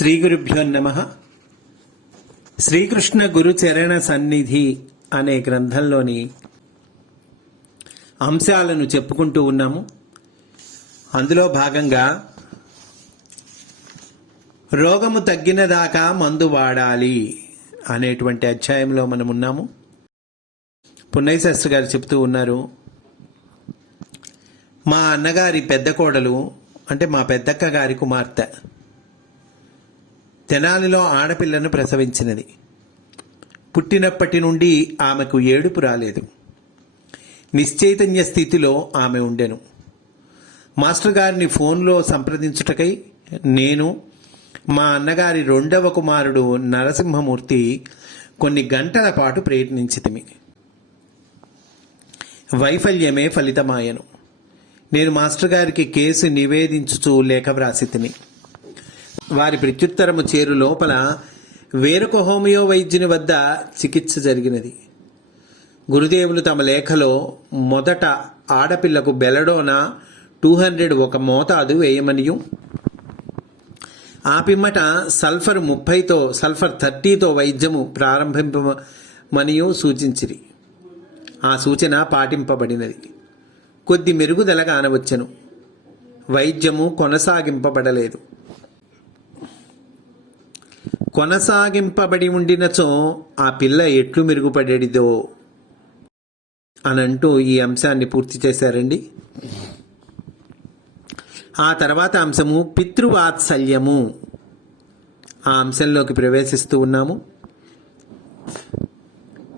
శ్రీ గురుభ్యో నమ. శ్రీకృష్ణ గురు చరణ సన్నిధి అనే గ్రంథంలోని అంశాలను చెప్పుకుంటూ ఉన్నాము. అందులో భాగంగా రోగము తగ్గిన దాకా మందు వాడాలి అనేటువంటి అధ్యాయంలో మనం ఉన్నాము. పున్నయ్య శాస్త్రి గారు చెప్తూ ఉన్నారు మా అన్నగారి పెద్ద కోడలు అంటే మా పెద్దక్క గారి కుమార్తె తెనాలిలో ఆడపిల్లను ప్రసవించినది. పుట్టినప్పటి నుండి ఆమెకు ఏడుపు రాలేదు. నిశ్చైతన్య స్థితిలో ఆమె ఉండెను. మాస్టర్ గారిని ఫోన్లో సంప్రదించుటకై నేను మా అన్నగారి రెండవ కుమారుడు నరసింహమూర్తి కొన్ని గంటల పాటు ప్రయత్నించితిమి. వైఫల్యమే ఫలితమాయను. నేను మాస్టర్ గారికి కేసు నివేదించుచూ లేఖ వ్రాసితిని వారి ప్రత్యుత్తరము చేరు లోపల వేరొక హోమియో వైద్యుని వద్ద చికిత్స జరిగినది. గురుదేవులు తమ లేఖలో మొదట ఆడపిల్లకు బెలడోన టూ హండ్రెడ్ ఒక మోతాదు వేయమనియు. ఆ పిమ్మట సల్ఫర్ ముప్పైతో సల్ఫర్ థర్టీతో వైద్యము ప్రారంభింపమనియు సూచించిరి. ఆ సూచన పాటింపబడినది. కొద్ది మెరుగుదల కానవచ్చెను వైద్యము కొనసాగింపబడలేదు. కొనసాగింపబడి ఉండినచో ఆ పిల్ల ఎట్లు మెరుగుపడేడిదో అనంటూ ఈ అంశాన్ని పూర్తి చేశారండి. ఆ తర్వాత అంశము పితృవాత్సల్యము. ఆ అంశంలోకి ప్రవేశిస్తూ ఉన్నాము.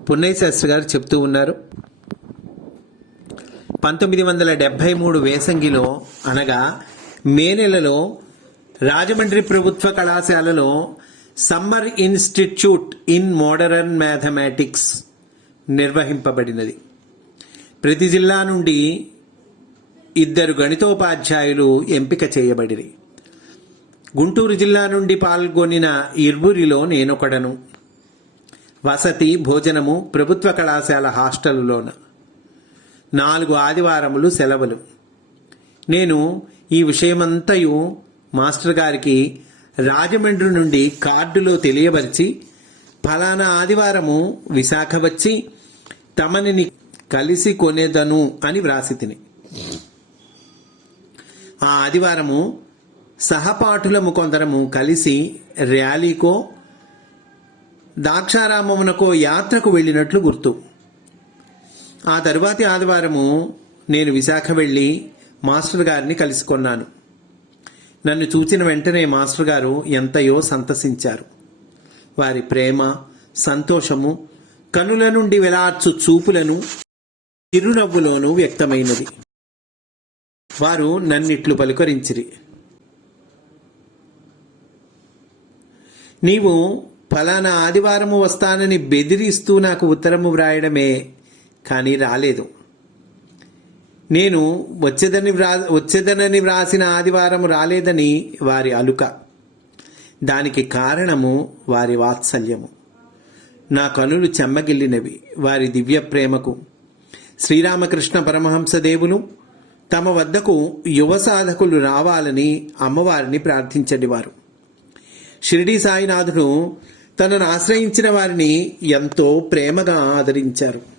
పున్నయ్య శాస్త్రి గారు చెప్తూ ఉన్నారు. పంతొమ్మిది వందల డెబ్భై మూడు వేసంగిలో అనగా మే నెలలో రాజమండ్రి ప్రభుత్వ కళాశాలలో summer institute in modern mathematics నిర్వహింపబడినది. ప్రతి జిల్లా నుండి ఇద్దరు గణితోపాధ్యాయులు ఎంపిక చేయబడిరి. గుంటూరు జిల్లా నుండి పాల్గొనిన ఇర్బురిలో నేనొకడను. వసతి భోజనము ప్రభుత్వ కళాశాల హాస్టలులోన. నాలుగు ఆదివారములు సెలవులు. నేను ఈ విషయమంతయు మాస్టర్ గారికి రాజమండ్రి నుండి కార్డులో తెలియపరిచి ఫలానా ఆదివారము విశాఖ వచ్చి తమనిని కలిసి కొనేదను అని వ్రాసి తిని. ఆ ఆదివారము సహపాఠులము కొందరము కలిసి ర్యాలీకో దాక్షారామమునకో యాత్రకు వెళ్ళినట్లు గుర్తు. ఆ తరువాతి ఆదివారము నేను విశాఖ వెళ్ళి మాస్టర్ గారిని కలుసుకొన్నాను నన్ను చూచిన వెంటనే మాస్టర్ గారు ఎంతయో సంతసించారు. వారి ప్రేమ సంతోషము కనుల నుండి వెలార్చు చూపులను చిరునవ్వులోనూ వ్యక్తమైనది. వారు నన్నిట్లు పలుకరించిరి. నీవు ఫలానా ఆదివారము వస్తానని బెదిరిస్తూ నాకు ఉత్తరము వ్రాయడమే కానీ రాలేదు. నేను వచ్చేదని వ్రా వచ్చేదనని వ్రాసిన ఆదివారం రాలేదని వారి అలుక. దానికి కారణము వారి వాత్సల్యము. నా కనులు చెమ్మగిల్లినవి వారి దివ్య ప్రేమకు. శ్రీరామకృష్ణ పరమహంస దేవులు తమ వద్దకు యువ సాధకులు రావాలని అమ్మవారిని ప్రార్థించడివారు షిరిడి సాయినాథుడు తనను ఆశ్రయించిన వారిని ఎంతో ప్రేమగా ఆదరించారు.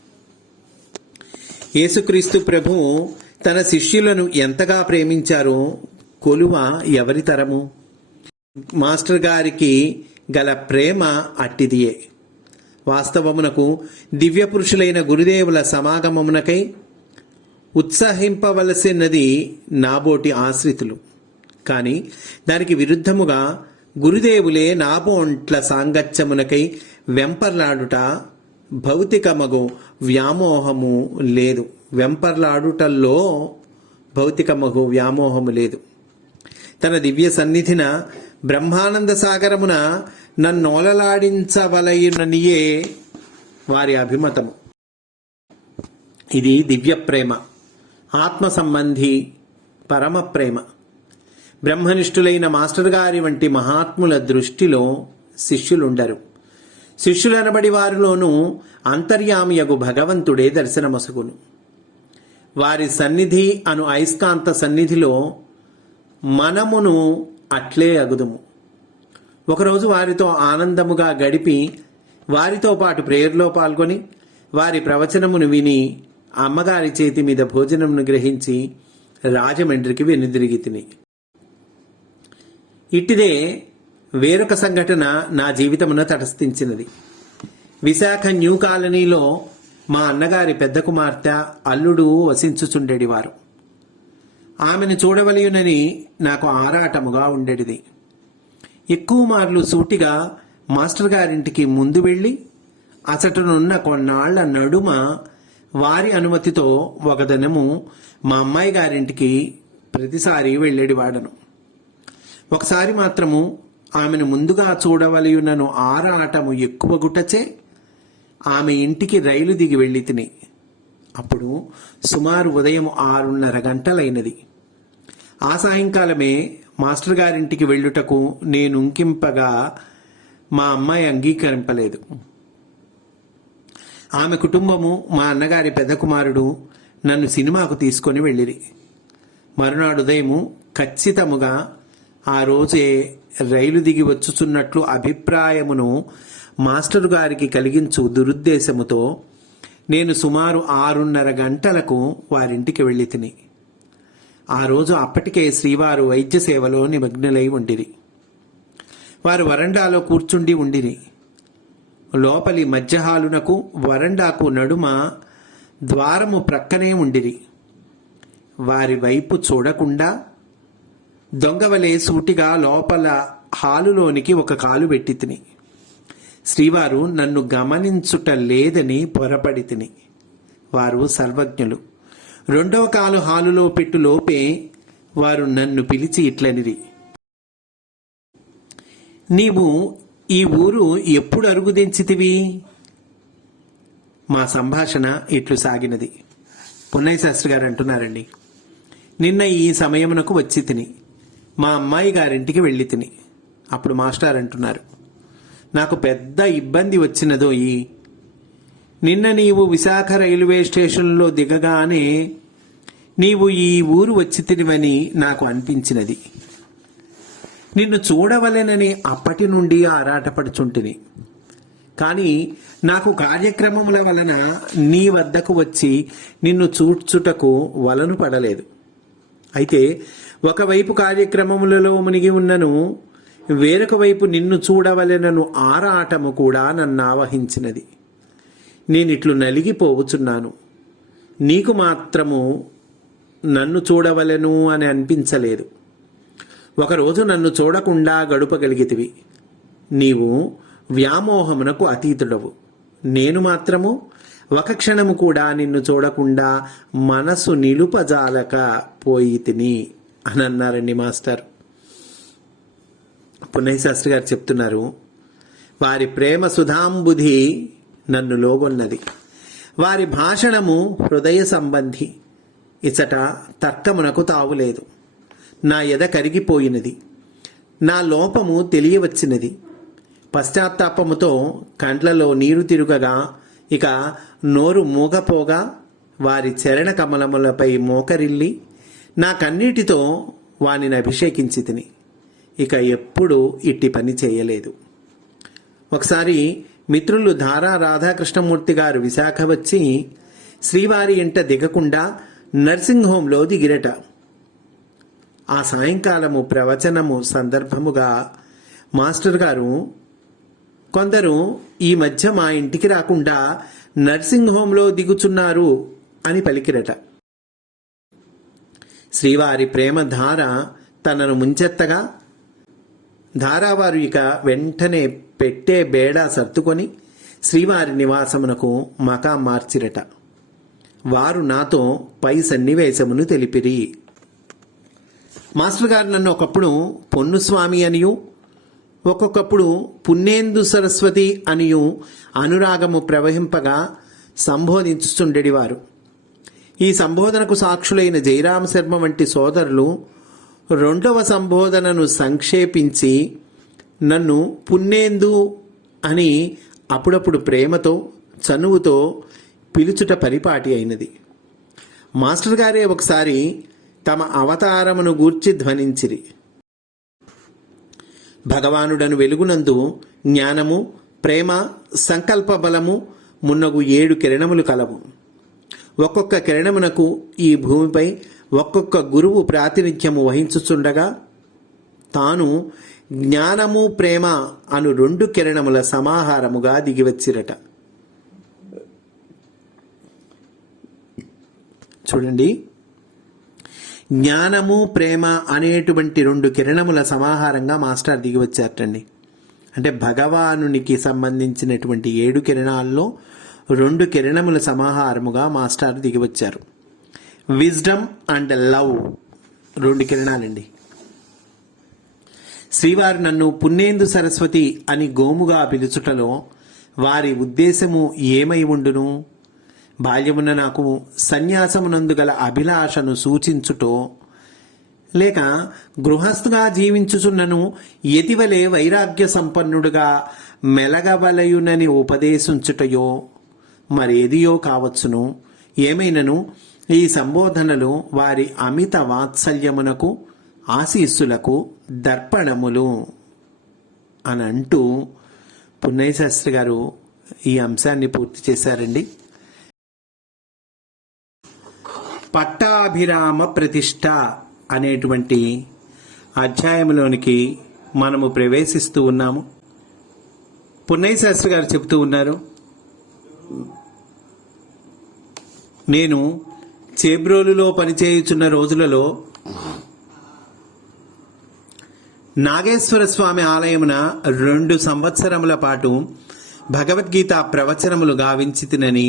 యేసుక్రీస్తు ప్రభు తన శిష్యులను ఎంతగా ప్రేమించారో కొలువ ఎవరి తరము? మాస్టర్ గారికి గల ప్రేమ అట్టిదియే. వాస్తవమునకు దివ్య పురుషులైన గురుదేవుల సమాగమమునకై ఉత్సాహింపవలసినది నాబోటి ఆశ్రితులు. కానీ దానికి విరుద్ధముగా గురుదేవులే నాబోంట్ల సాంగత్యమునకై వెంపర్లాడుట భౌతికమగు వ్యామోహము లేదు. వెంపర్లాడుటల్లో భౌతికమగు వ్యామోహము లేదు. తన దివ్య సన్నిధిన బ్రహ్మానంద సాగరమున నన్నోలలాడించవలయుననియే వారి అభిమతము. ఇది దివ్య ప్రేమ. ఆత్మ సంబంధి పరమ ప్రేమ. బ్రహ్మనిష్ఠులైన మాస్టర్ గారి వంటి మహాత్ముల దృష్టిలో శిష్యులుండరు. శిష్యులనబడి వారిలోనూ అంతర్యామియగు భగవంతుడే దర్శనమసుగును. వారి సన్నిధి అను అయస్కాంత సన్నిధిలో మనమును అట్లే అగుదుము. ఒకరోజు వారితో ఆనందముగా గడిపి వారితో పాటు ప్రేయర్లో పాల్గొని వారి ప్రవచనమును విని అమ్మగారి చేతి మీద భోజనమును గ్రహించి రాజమండ్రికి వెనుదిరిగి తిని. ఇట్టిదే వేరొక సంఘటన నా జీవితమును తటస్థించినది. విశాఖ న్యూ కాలనీలో మా అన్నగారి పెద్ద కుమార్తె అల్లుడు వసించుచుండెడివారు. ఆమెను చూడవలయునని నాకు ఆరాటముగా ఉండేది ఎక్కువ మార్లు సూటిగా మాస్టర్ గారింటికి ముందు వెళ్ళి అసటనున్న కొన్నాళ్ళ నడుమ వారి అనుమతితో ఒక దినము మా అమ్మాయి గారింటికి ప్రతిసారి వెళ్ళేడివాడను. ఒకసారి మాత్రము ఆమెను ముందుగా చూడవలయునను ఆరాటము ఎక్కువ గుట్టచే ఆమె ఇంటికి రైలు దిగి వెళ్ళి తిని. అప్పుడు సుమారు ఉదయం ఆరున్నర గంటలైనది. ఆ సాయంకాలమే మాస్టర్ గారింటికి వెళ్ళుటకు నేను ఉంకింపగా మా అమ్మాయి అంగీకరింపలేదు. ఆమె కుటుంబము మా అన్నగారి పెద్ద కుమారుడు నన్ను సినిమాకు తీసుకొని వెళ్ళిరి. మరునాడు ఉదయము ఖచ్చితముగా ఆ రోజే రైలు దిగి వచ్చుచున్నట్లు అభిప్రాయమును మాస్టర్ గారికి కలిగించు దురుద్దేశముతో నేను సుమారు ఆరున్నర గంటలకు వారింటికి వెళ్ళి తిని. ఆ రోజు అప్పటికే శ్రీవారు వైద్య సేవలో నిమగ్నులై ఉండిరి. వారు వరండాలో కూర్చుండి ఉండిరి. లోపలి మధ్యహాలునకు వరండాకు నడుమ ద్వారము ప్రక్కనే ఉండిరి. వారి వైపు చూడకుండా దొంగవలే సూటిగా లోపల హాలులోనికి ఒక కాలు పెట్టి తిని. శ్రీవారు నన్ను గమనించుట లేదని పొరపడి తిని. వారు సర్వజ్ఞులు. రెండవ కాలు హాలులో పెట్టు లోపే వారు నన్ను పిలిచి ఇట్లనిరి. నీవు ఈ ఊరు ఎప్పుడు అరుగుదించితివి మా సంభాషణ ఇట్లు సాగినది. పున్నయ్య శాస్త్రి గారు అంటున్నారండి. నిన్న ఈ సమయమునకు వచ్చి తిని. మా అమ్మాయి గారింటికి వెళ్ళి తిని. అప్పుడు మాస్టర్ అంటున్నారు నాకు పెద్ద ఇబ్బంది వచ్చినదో ఈ. నిన్న నీవు విశాఖ రైల్వే స్టేషన్లో దిగగానే నీవు ఈ ఊరు వచ్చి తినివని నాకు అనిపించినది. నిన్ను చూడవలెనని అప్పటి నుండి ఆరాటపడుచుంటిని. కానీ నాకు కార్యక్రమముల వలన నీ వద్దకు వచ్చి నిన్ను చూడ్చుటకు వలను పడలేదు. అయితే ఒకవైపు కార్యక్రమములలో మునిగి ఉన్నను వేరొక వైపు నిన్ను చూడవలెనను ఆరాటము కూడా నన్ను ఆవహించినది. నేనిట్లు నలిగిపోవచున్నాను. నీకు మాత్రము నన్ను చూడవలెను అని అనిపించలేదు. ఒకరోజు నన్ను చూడకుండా గడుపగలిగితివి. నీవు వ్యామోహమునకు అతీతుడవు. నేను మాత్రము ఒక క్షణము కూడా నిన్ను చూడకుండా మనసు నిలుపజాలక పోయి తిని అని అన్నారండి మాస్టర్. పున్నయ్య గారు చెప్తున్నారు వారి ప్రేమ సుధాంబుధి నన్ను లోగొన్నది. వారి భాషణము హృదయ సంబంధి. ఇచ్చట తర్కమునకు తావులేదు నా ఎద కరిగిపోయినది. నా లోపము తెలియవచ్చినది. పశ్చాత్తాపముతో కండ్లలో నీరు తిరుగగా ఇక నోరు మూగపోగా వారి చరణ కమలములపై మోకరిల్లి నా కన్నీటితో వానిని అభిషేకించి తిని. ఇక ఎప్పుడు ఇట్టి పని చేయలేదు. ఒకసారి మిత్రులు ధారా రాధాకృష్ణమూర్తి గారు విశాఖ వచ్చి శ్రీవారి ఇంట దిగకుండా నర్సింగ్ హోంలో దిగిరట. ఆ సాయంకాలము ప్రవచనము సందర్భముగా మాస్టర్ గారు కొందరు ఈ మధ్య మా ఇంటికి రాకుండా నర్సింగ్ హోంలో దిగుచున్నారు అని పలికిరట. శ్రీవారి ప్రేమ ధార తనను ముంచెత్తగా ధారావారు ఇక వెంటనే పెట్టే బేడా సర్దుకొని శ్రీవారి నివాసమునకు మకా మార్చిరట. వారు నాతో పై సన్నివేశమును తెలిపిరి. మాస్టర్ గారు నన్ను ఒకప్పుడు పొన్నుస్వామి అనియు ఒక్కొక్కప్పుడు పున్నేందు సరస్వతి అనియు అనురాగము ప్రవహింపగా సంబోధించుచుండెడివారు. ఈ సంబోధనకు సాక్షులైన జయరామ శర్మ వంటి సోదరులు రెండవ సంబోధనను సంక్షేపించి నన్ను పున్నేందు అని అప్పుడప్పుడు ప్రేమతో చనువుతో పిలుచుట పరిపాటి అయినది. మాస్టర్ గారే ఒకసారి తమ అవతారమును గూర్చి ధ్వనించిరి. భగవానుడను వెలుగునందు జ్ఞానము ప్రేమ సంకల్ప బలము మున్నగు ఏడు కిరణములు కలవు. ఒక్కొక్క కిరణమునకు ఈ భూమిపై ఒక్కొక్క గురువు ప్రాతినిధ్యము వహించుచుండగా తాను జ్ఞానము ప్రేమ అను రెండు కిరణముల సమాహారముగా దిగివచ్చిరట. చూడండి. జ్ఞానము ప్రేమ అనేటువంటి రెండు కిరణముల సమాహారంగా మాస్టర్ దిగి వచ్చారటండి అంటే భగవానునికి సంబంధించినటువంటి ఏడు కిరణాల్లో రెండు కిరణముల సమాహారముగా మాస్టర్ దిగి వచ్చారు విజ్డమ్ అండ్ లవ్ రెండు కిరణాలండి. శ్రీవారు నన్ను పుణ్యేందు సరస్వతి అని గోముగా పిలుచుటలో వారి ఉద్దేశము ఏమై ఉండును? బాల్యమున నాకు సన్యాసమునందు గల అభిలాషను సూచించుటో లేక గృహస్థుగా జీవించుచున్నను ఎతివలే వైరాగ్య సంపన్నుడుగా మెలగవలయునని ఉపదేశించుటయో మరేదియో కావచ్చును. ఏమైనను ఈ సంబోధనలు వారి అమిత వాత్సల్యమునకు ఆశీస్సులకు దర్పణములు. అని అంటూ పున్నయ్య శాస్త్రి గారు ఈ అంశాన్ని పూర్తి చేశారండి. పట్టాభిరామ ప్రతిష్ట అనేటువంటి అధ్యాయంలోనికి మనము ప్రవేశిస్తూ ఉన్నాము. పున్నయ్య శాస్త్రి గారు చెప్తూ ఉన్నారు నేను చేబ్రోలులో పనిచేయుచున్న రోజులలో నాగేశ్వర స్వామి ఆలయమున రెండు సంవత్సరముల పాటు భగవద్గీత ప్రవచనములు గావించితినని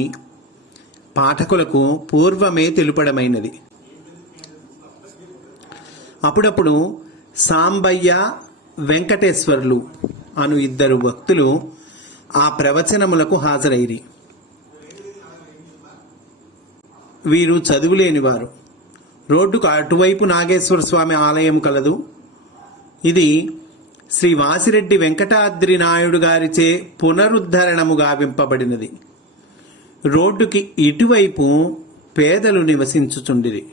పాఠకులకు పూర్వమే తెలుపడమైనది. అప్పుడప్పుడు సాంబయ్య వెంకటేశ్వర్లు అను ఇద్దరు భక్తులు ఆ ప్రవచనములకు హాజరైరి. వీరు చదువులేనివారు. రోడ్డుకు అటువైపు నాగేశ్వర స్వామి ఆలయం కలదు. ఇది శ్రీ వాసిరెడ్డి వెంకటాద్రి నాయుడు గారిచే పునరుద్ధరణము గావింపబడినది రోడ్డుకి ఇటువైపు పేదలు నివసించుచుండిరి.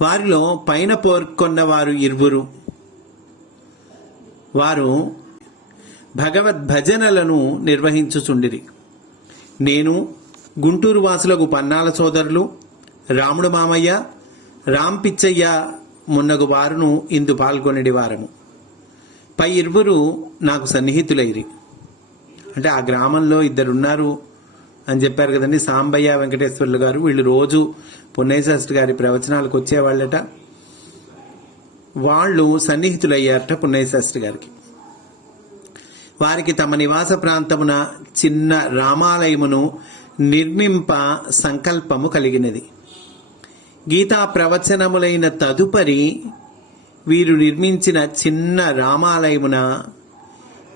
వారిలో పైన పేర్కొన్న వారు ఇరువురు. వారు భగవద్భజనలను నిర్వహించుచుండిరి. నేను గుంటూరు వాసులకు పన్నాల సోదరులు రాముడు మామయ్య రామ్ పిచ్చయ్య మున్నగు వారును ఇందు పాల్గొనడి వారము. పై ఇరువురు నాకు సన్నిహితులైరి. అంటే ఆ గ్రామంలో ఇద్దరున్నారు అని చెప్పారు కదండి. సాంబయ్య వెంకటేశ్వర్లు గారు. వీళ్ళు రోజు పున్నయ్యశాస్త్రి గారి ప్రవచనాలకు వచ్చేవాళ్ళట. వాళ్ళు సన్నిహితులయ్యారట పున్నయ్యశాస్త్రి గారికి. వారికి తమ నివాస ప్రాంతమున చిన్న రామాలయమును నిర్మింప సంకల్పము కలిగినది. గీతా ప్రవచనములైన తదుపరి వీరు నిర్మించిన చిన్న రామాలయమున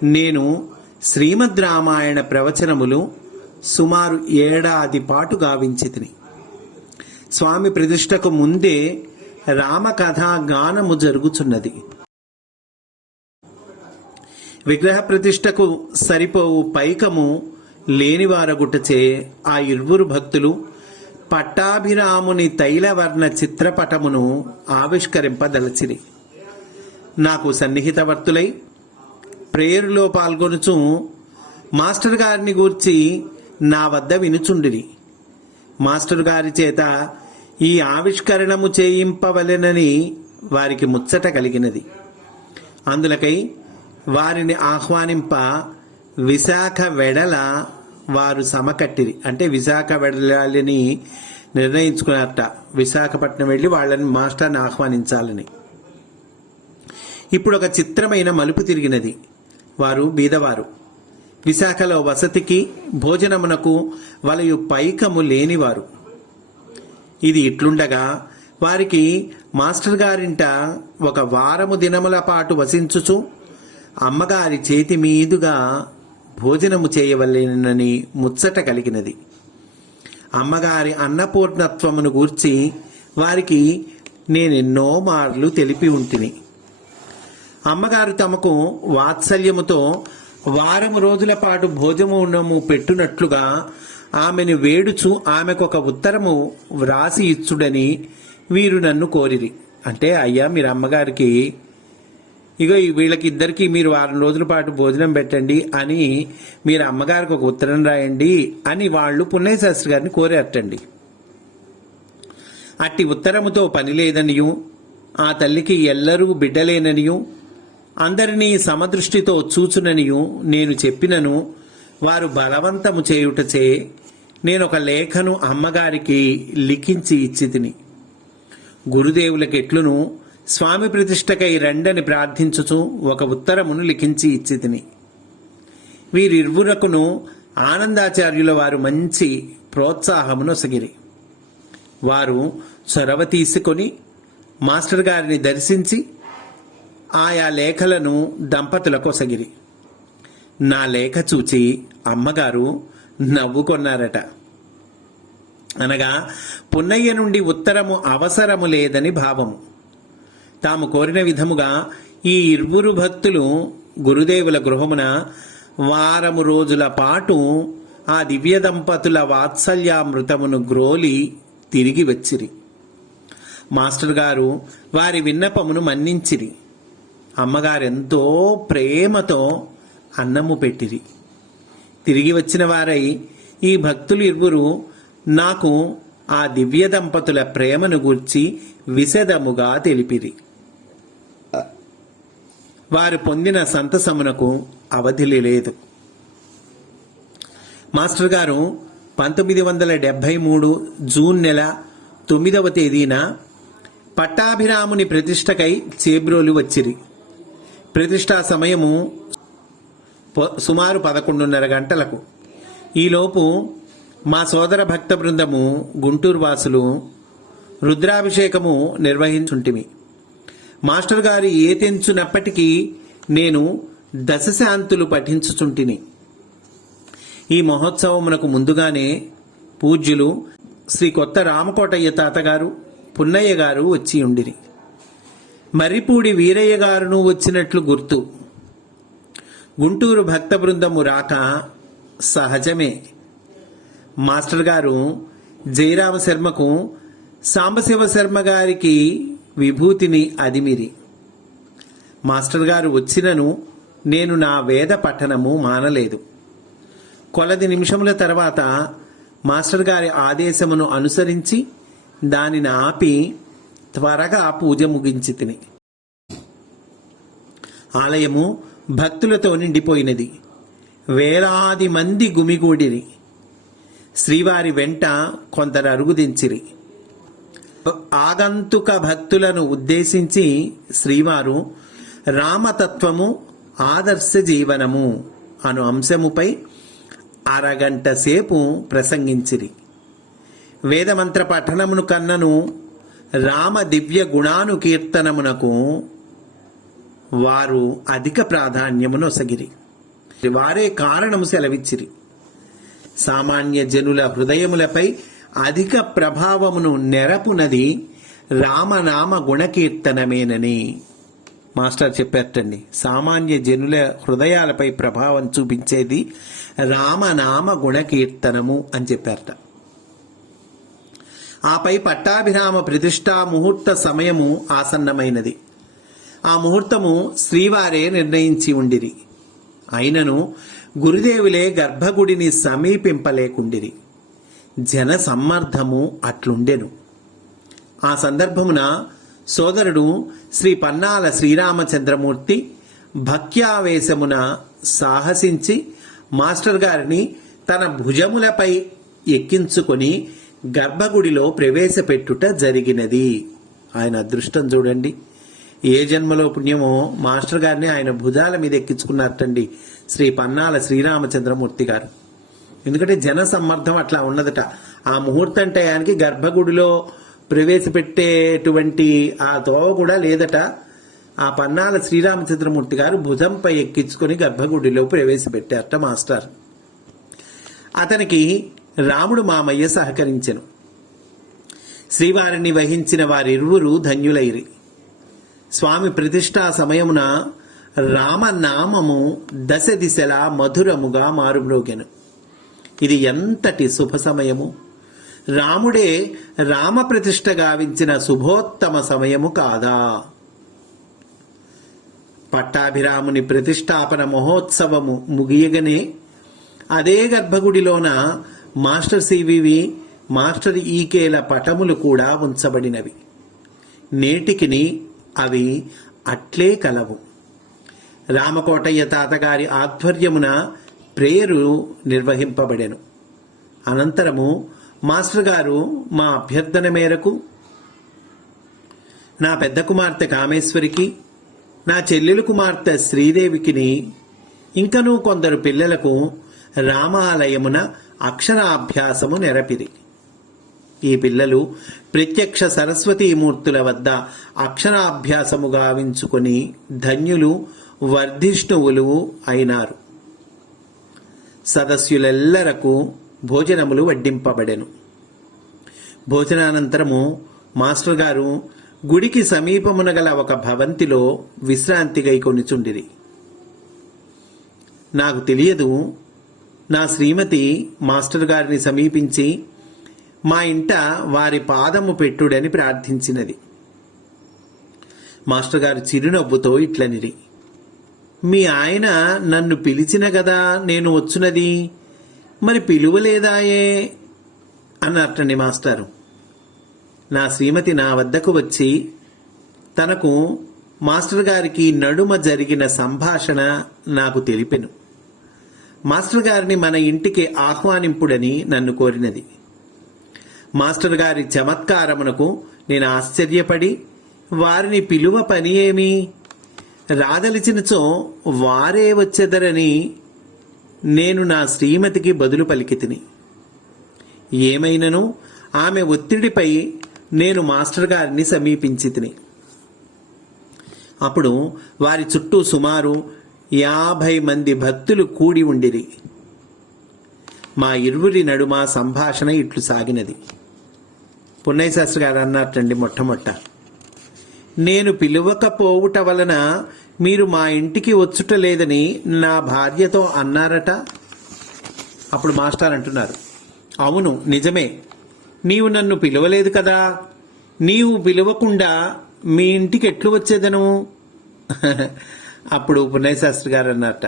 నేను శ్రీమద్ రామాయణ ప్రవచనములు సుమారు ఏడాది పాటు గావించితిని. స్వామి ప్రతిష్టకు ముందే రామకథా గానము జరుగుచున్నది. విగ్రహ ప్రతిష్టకు సరిపోవు పైకము లేనివారగుటచే ఆ ఇరువురు భక్తులు పట్టాభిరాముని తైలవర్ణ చిత్రపటమును ఆవిష్కరింపదలచిరి. నాకు సన్నిహితవర్తులై ప్రేయరులో పాల్గొనుచు మాస్టర్ గారిని గూర్చి నా వద్ద వినుచుండిరి. మాస్టర్ గారి చేత ఈ ఆవిష్కరణము చేయింపవలెనని వారికి ముచ్చట కలిగినది. అందులకై వారిని ఆహ్వానింప విశాఖ వెడల వారు సమకట్టిరి. అంటే విశాఖ వెడలని నిర్ణయించుకున్నారట. విశాఖపట్నం వెళ్ళి వాళ్ళని మాస్టర్ని ఆహ్వానించాలని. ఇప్పుడు ఒక చిత్రమైన మలుపు తిరిగినది. వారు బీదవారు. విశాఖలో వసతికి భోజనమునకు వలయు పైకము లేనివారు. ఇది ఇట్లుండగా వారికి మాస్టర్ గారింట ఒక వారము దినముల పాటు వసించుచు అమ్మగారి చేతి మీదుగా భోజనము చేయవలెనని ముచ్చట కలిగినది. అమ్మగారి అన్నపూర్ణత్వమును గూర్చి వారికి నేనెన్నో మార్లు తెలిపి ఉంటిని. అమ్మగారు తమకు వాత్సల్యముతో వారం రోజుల పాటు భోజనము పెట్టునట్లుగా ఆమెను వేడుచు ఆమెకు ఒక ఉత్తరము వ్రాసి ఇచ్చుడని వీరు నన్ను కోరిరి. అంటే అయ్యా మీరు అమ్మగారికి ఇగో వీళ్ళకి ఇద్దరికి మీరు వారం రోజుల పాటు భోజనం పెట్టండి అని మీరు అమ్మగారికి ఒక ఉత్తరం రాయండి అని వాళ్ళు పున్నయ్య శాస్త్రి గారిని కోరేటండి. అట్టి ఉత్తరముతో పని లేదనియు ఆ తల్లికి ఎల్లరూ బిడ్డలేననియు అందరినీ సమదృష్టితో చూచుననియు నేను చెప్పినను వారు బలవంతము చేయుటచే నేను ఒక లేఖను అమ్మగారికి లిఖించి ఇచ్చితిని. గురుదేవులకెట్లును స్వామి ప్రతిష్టకై రండని ప్రార్థించుచు ఒక ఉత్తరమును లిఖించి ఇచ్చితిని. వీరిరువురకును ఆనందాచార్యుల వారు మంచి ప్రోత్సాహమునొసగిరి వారు చొరవ తీసుకొని మాస్టర్ గారిని దర్శించి ఆయా లేఖలను దంపతుల ఒసగిరి. నా లేఖ చూచి అమ్మగారు నవ్వుకొన్నారట. అనగా పున్నయ్య నుండి ఉత్తరము అవసరము లేదని భావము. తాము కోరిన విధముగా ఈ ఇరువురు భక్తులు గురుదేవుల గృహమున వారము రోజుల పాటు ఆ దివ్య దంపతుల వాత్సల్యామృతమును గ్రోలి తిరిగి వచ్చిరి. మాస్టర్ గారు వారి విన్నపమును మన్నించిరి. అమ్మగారు ఎంతో ప్రేమతో అన్నము పెట్టిరి. తిరిగి వచ్చిన వారై ఈ భక్తులు ఇరువురు నాకు ఆ దివ్య దంపతుల ప్రేమను గూర్చి విశదముగా తెలిపిరి. వారు పొందిన సంతసమునకు అవధిలి లేదు. మాస్టర్ గారు పంతొమ్మిది వందల డెబ్భై మూడు జూన్ నెల తొమ్మిదవ తేదీన పట్టాభిరాముని ప్రతిష్టకై చేబ్రోలు వచ్చిరి. ప్రతిష్టా సమయము సుమారు పదకొండున్నర గంటలకు. ఈలోపు మా సోదర భక్త బృందము గుంటూరు వాసులు రుద్రాభిషేకము నిర్వహించుంటిమి. మాస్టర్ గారు ఏతెంచునప్పటికీ నేను దశశాంతులు పఠించుచుంటిని. ఈ మహోత్సవమునకు ముందుగానే పూజ్యులు శ్రీ కొత్త రామకోటయ్య తాతగారు పున్నయ్య గారు వచ్చి ఉండిరి. మరిపూడి వీరయ్య గారును వచ్చినట్లు గుర్తు. గుంటూరు భక్త బృందము రాక సహజమే. మాస్టర్ గారు జయరామ శర్మకు సాంబశివ శర్మ గారికి విభూతిని అదిమిరి. మాస్టర్ గారు వచ్చినను నేను నా వేద పఠనము మానలేదు. కొలది నిమిషముల తర్వాత మాస్టర్ గారి ఆదేశమును అనుసరించి దానిని ఆపి త్వరగా పూజ ముగించి తిని. ఆలయము భక్తులతో నిండిపోయినది. వేలాది మంది గుమిగూడిరి. శ్రీవారి వెంట కొందరు అరుగుదించిరి. ఆగంతుక భక్తులను ఉద్దేశించి శ్రీవారు రామతత్వము ఆదర్శ జీవనము అను అంశముపై అరగంట సేపు ప్రసంగించిరి. వేదమంత్ర పఠనమును కన్నను రామ దివ్య గుణానుకీర్తనమునకు వారు అధిక ప్రాధాన్యమునొసగిరి. వారే కారణము సెలవిచ్చిరి. సామాన్య జనుల హృదయములపై అధిక ప్రభావమును నెరపునది రామనామ గుణకీర్తనమేనని మాస్టర్ చెప్పారటండి సామాన్య జనుల హృదయాలపై ప్రభావం చూపించేది రామనామ గుణకీర్తనము అని చెప్పారట ఆపై పట్టాభిరామ ప్రతిష్టా ముహూర్త సమయము ఆసన్నమైనది. ఆ ముహూర్తము శ్రీవారే నిర్ణయించి ఉండిరి. అయినను గురుదేవులే గర్భగుడిని సమీపింపలేకుండిరి. జన సమ్మర్ధము అట్లుండెను. ఆ సందర్భమున సోదరుడు శ్రీ పన్నాల శ్రీరామచంద్రమూర్తి భక్త్యావేశమున సాహసించి మాస్టర్ గారిని తన భుజములపై ఎక్కించుకొని గర్భగుడిలో ప్రవేశపెట్టుట జరిగినది. ఆయన అదృష్టం చూడండి. ఏ జన్మలో పుణ్యమో మాస్టర్ గారిని ఆయన భుజాల మీద ఎక్కించుకున్నారటండి శ్రీ పన్నాల శ్రీరామచంద్రమూర్తి గారు. ఎందుకంటే జన సమ్మర్థం అట్లా ఉన్నదట. ఆ ముహూర్తం టయానికి గర్భగుడిలో ప్రవేశపెట్టేటువంటి ఆ దోవ కూడా లేదట. ఆ పన్నాల శ్రీరామచంద్రమూర్తి గారు భుజంపై ఎక్కించుకొని గర్భగుడిలో ప్రవేశపెట్టారట మాస్టర్. అతనికి రాముడు మామయ్య సహకరించెను. శ్రీవారిని వహించిన వారిరువురు ధన్యులైరి. స్వామి ప్రతిష్టా సమయమున రామనామము దశ దిశలా మధురముగా మారుమ్రోగెను. ఇది ఎంతటి శుభ సమయము. రాముడే రామ ప్రతిష్ట గావించిన శుభోత్తమ సమయము కాదా. పట్టాభిరాముని ప్రతిష్టాపన మహోత్సవము ముగియగనే అదే గర్భగుడిలోన మాస్టర్ సివివి మాస్టర్ ఈకేల పటములు కూడా ఉంచబడినవి. నేటికిని అవి అట్లే కలవు. రామకోటయ్య తాతగారి ఆధ్వర్యమున ప్రేయరు నిర్వహింపబడెను. అనంతరము మాస్టర్ గారు మా అభ్యర్థన మేరకు నా పెద్ద కుమార్తె కామేశ్వరికి నా చెల్లెలు కుమార్తె శ్రీదేవికిని ఇంకనూ కొందరు పిల్లలకు రామాలయమున అక్షరాభ్యాసము నెరపిరి. ఈ పిల్లలు ప్రత్యక్ష సరస్వతీమూర్తుల వద్ద అక్షరాభ్యాసము గావించుకొని ధన్యులు వర్ధిష్ణువులు అయినారు. సదస్యులెల్లరకు భోజనములు వడ్డింపబడెను. భోజనానంతరము మాస్టర్ గారు గుడికి సమీపమున గల ఒక భవంతిలో విశ్రాంతి గైకొనిచుండిరి నాకు తెలియదు నా శ్రీమతి మాస్టర్ గారిని సమీపించి మా ఇంట వారి పాదము పెట్టుడని ప్రార్థించినది. మాస్టర్ గారు చిరునవ్వుతో ఇట్లనిరి మీ ఆయన నన్ను పిలిచిన కదా నేను వచ్చునది మరి పిలువలేదాయే? అన్నట్టండి మాస్టారు. నా శ్రీమతి నా వద్దకు వచ్చి తనకు మాస్టర్ గారికి నడుమ జరిగిన సంభాషణ నాకు తెలిపెను. మాస్టర్ గారిని మన ఇంటికి ఆహ్వానింపుడని నన్ను కోరినది. మాస్టర్ గారి చమత్కారమునకు నేను ఆశ్చర్యపడి వారిని పిలువ పని ఏమి? రాదలిచినచో వారే వచ్చెదరని నేను నా శ్రీమతికి బదులు పలికితిని. ఏమైనను? ఆమె ఒత్తిడిపై నేను మాస్టర్ గారిని సమీపించి తిని అప్పుడు వారి చుట్టూ సుమారు యాభై మంది భక్తులు కూడి ఉండిరి. మా ఇరువురి నడుమ సంభాషణ ఇట్లు సాగినది. పున్నయ్య శాస్త్రి గారు అన్నట్టండి మొట్టమొట్ట. నేను పిలువకపోవుట వలన మీరు మా ఇంటికి వచ్చుట లేదని నా భార్యతో అన్నారట? అప్పుడు మాస్టర్ అంటున్నారు. అవును నిజమే. నీవు నన్ను పిలవలేదు కదా? నీవు పిలవకుండా మీ ఇంటికి ఎట్లు వచ్చేదను? అప్పుడు పుణ్యశాస్త్రి గారు అన్నట్ట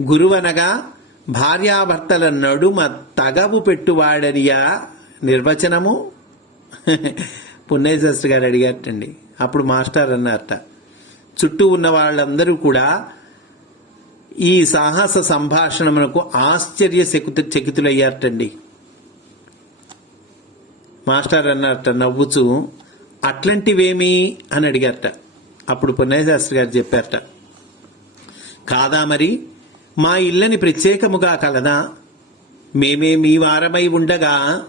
గురువనగా భార్యాభర్తల నడుమ తగవు పెట్టువాడనియా నిర్వచనము? పుణ్యశాస్త్రి గారు అడిగారటండి. అప్పుడు మాస్టర్ అన్నారట. చుట్టూ ఉన్న వాళ్ళందరూ కూడా ఈ సాహస సంభాషణమునకు ఆశ్చర్య శకుత చకితులయ్యారటండి మాస్టర్ అన్నారట నవ్వుచూ అట్లాంటివేమి? అని అడిగారట. అప్పుడు పుణ్యశాస్త్రి గారు చెప్పారట కాదా మరి? మా ఇల్లని ప్రత్యేకముగా కలదా మేమే మీ వారమై ఉండగా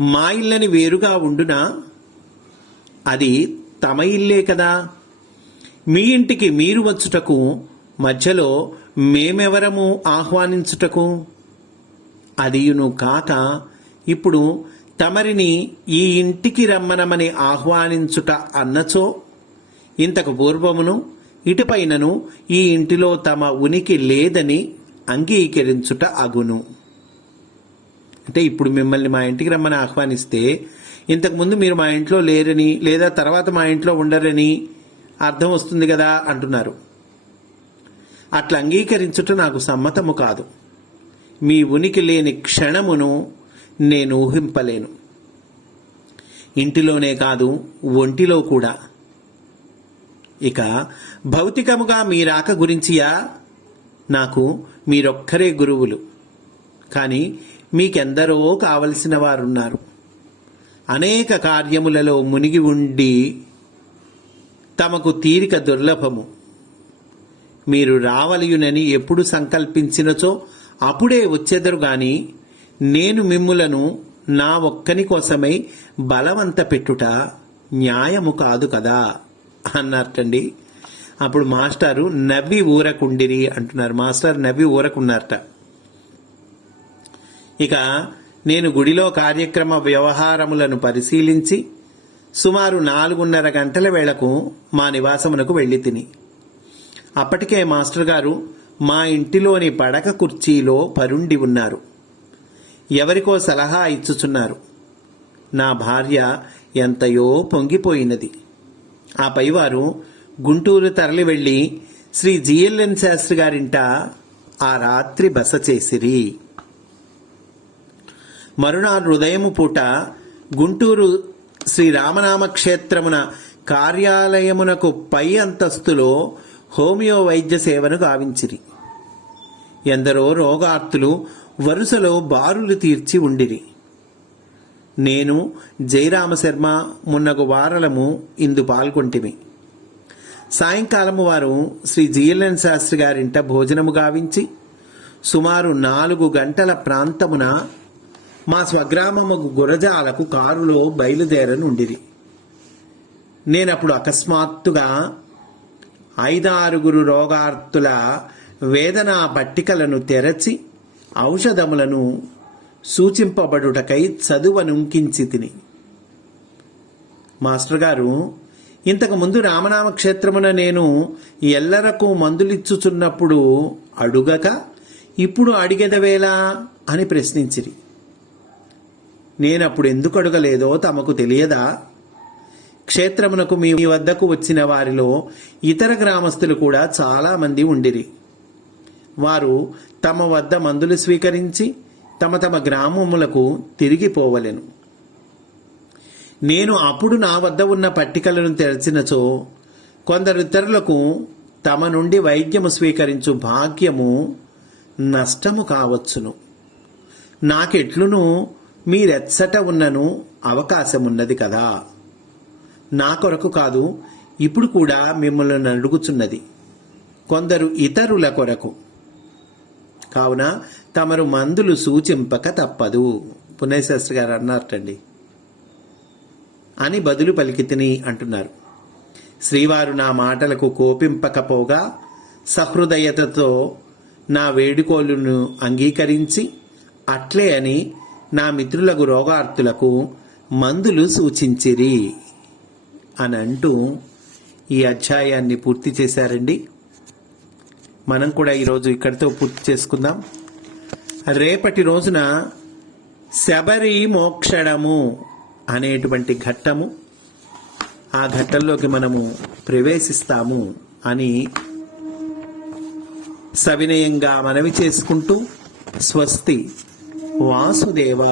మా ఇల్లని వేరుగా ఉండునా? అది తమ ఇల్లే కదా. మీ ఇంటికి మీరు వచ్చుటకు మధ్యలో మేమెవరము ఆహ్వానించుటకు? అదియును కాక ఇప్పుడు తమరిని ఈ ఇంటికి రమ్మనమని ఆహ్వానించుట అన్నచో? ఇంతకు పూర్వమును ఇటుపైనను ఈ ఇంటిలో తమ ఉనికి లేదని అంగీకరించుట అగును. అంటే ఇప్పుడు మిమ్మల్ని మా ఇంటికి రమ్మని ఆహ్వానిస్తే ఇంతకుముందు మీరు మా ఇంట్లో లేరని లేదా తర్వాత మా ఇంట్లో ఉండరని అర్థం వస్తుంది కదా అంటున్నారు. అట్లా అంగీకరించుట నాకు సమ్మతము కాదు. మీ ఉనికి లేని క్షణమును నేను ఊహింపలేను. ఇంటిలోనే కాదు ఒంటిలో కూడా. ఇక భౌతికముగా మీ రాక గురించియా? నాకు మీరొక్కరే గురువులు. కానీ మీకెందరో కావలసిన వారున్నారు అనేక కార్యములలో మునిగి ఉండి తమకు తీరిక దుర్లభము. మీరు రావలయునని ఎప్పుడు సంకల్పించినచో అప్పుడే వచ్చెదరు గాని నేను మిమ్ములను నా ఒక్కని కోసమై బలవంత పెట్టుట న్యాయము కాదు కదా. అన్నారటండి. అప్పుడు మాస్టారు నవ్వి ఊరకుండిరి అంటున్నారు. మాస్టర్ నవ్వి ఊరకున్నారట. ఇక నేను గుడిలో కార్యక్రమ వ్యవహారములను పరిశీలించి సుమారు నాలుగున్నర గంటల వేళకు మా నివాసమునకు వెళ్ళి తిని. అప్పటికే మాస్టర్ గారు మా ఇంటిలోని పడక కుర్చీలో పరుండి ఉన్నారు. ఎవరికో సలహా ఇచ్చుచున్నారు. నా భార్య ఎంతయో పొంగిపోయినది. ఆ పైవారు గుంటూరు తరలి వెళ్ళి శ్రీ జిఎల్ఎన్ శాస్త్రి గారింట ఆ రాత్రి బస చేసిరి. మరునాడు ఉదయము పూట గుంటూరు శ్రీ రామనామ క్షేత్రమున కార్యాలయమునకు పై అంతస్తులో హోమియో వైద్య సేవను గావించిరి. ఎందరో రోగార్తులు వరుసలో బారులు తీర్చి ఉండిరి. నేను జయరామశర్మ మున్నగు వారలము ఇందు పాల్గొంటిమి. సాయంకాలము వారు శ్రీ జిఎల్ఎన్ శాస్త్రి గారింట భోజనము గావించి సుమారు నాలుగు గంటల ప్రాంతమున మా స్వగ్రామము గురజాలకు కారులో బయలుదేరనుండిది నేనప్పుడు అకస్మాత్తుగా ఐదారుగురు రోగార్తుల వేదనా పట్టికలను తెరచి ఔషధములను సూచింపబడుటకై చదువనుంకించి తిని మాస్టర్ గారు ఇంతకు ముందు రామనామ క్షేత్రమున నేను ఎల్లరకు మందులిచ్చుచున్నప్పుడు అడుగక ఇప్పుడు అడిగెదవేలా అని ప్రశ్నించిరి. నేనప్పుడు ఎందుకు అడగలేదో తమకు తెలియదా? క్షేత్రమునకు మీ వద్దకు వచ్చిన వారిలో ఇతర గ్రామస్తులు కూడా చాలామంది ఉండిరి. వారు తమ వద్ద మందులు స్వీకరించి తమ తమ గ్రామములకు తిరిగిపోవలెను. నేను అప్పుడు నా వద్ద ఉన్న పట్టికలను తెరచినచో కొందరు ఇతరులకు తమ నుండి వైద్యము స్వీకరించు భాగ్యము నష్టము కావచ్చును. నాకెట్లును మీరెచ్చట ఉన్నను అవకాశమున్నది కదా. నా కొరకు కాదు ఇప్పుడు కూడా మిమ్మల్ని అడుగుచున్నది కొందరు ఇతరుల కొరకు. కావున తమరు మందులు సూచింపక తప్పదు. పుణ్యశాస్త్రి గారు అన్నారటండి. అని బదులు పలికితిని అంటున్నారు. శ్రీవారు నా మాటలకు కోపింపకపోగా సహృదయతతో నా వేడుకోలును అంగీకరించి అట్లే అని నా మిత్రులకు రోగార్తులకు మందులు సూచించిరి. అని అంటూ ఈ అధ్యాయాన్ని పూర్తి చేశారండి. మనం కూడా ఈరోజు ఇక్కడితో పూర్తి చేసుకుందాం. రేపటి రోజున శబరి మోక్షణము అనేటువంటి ఘట్టము ఆ ఘట్టంలోకి మనము ప్రవేశిస్తాము అని సవినయంగా మనవి చేసుకుంటూ స్వస్తి వాసుదేవ.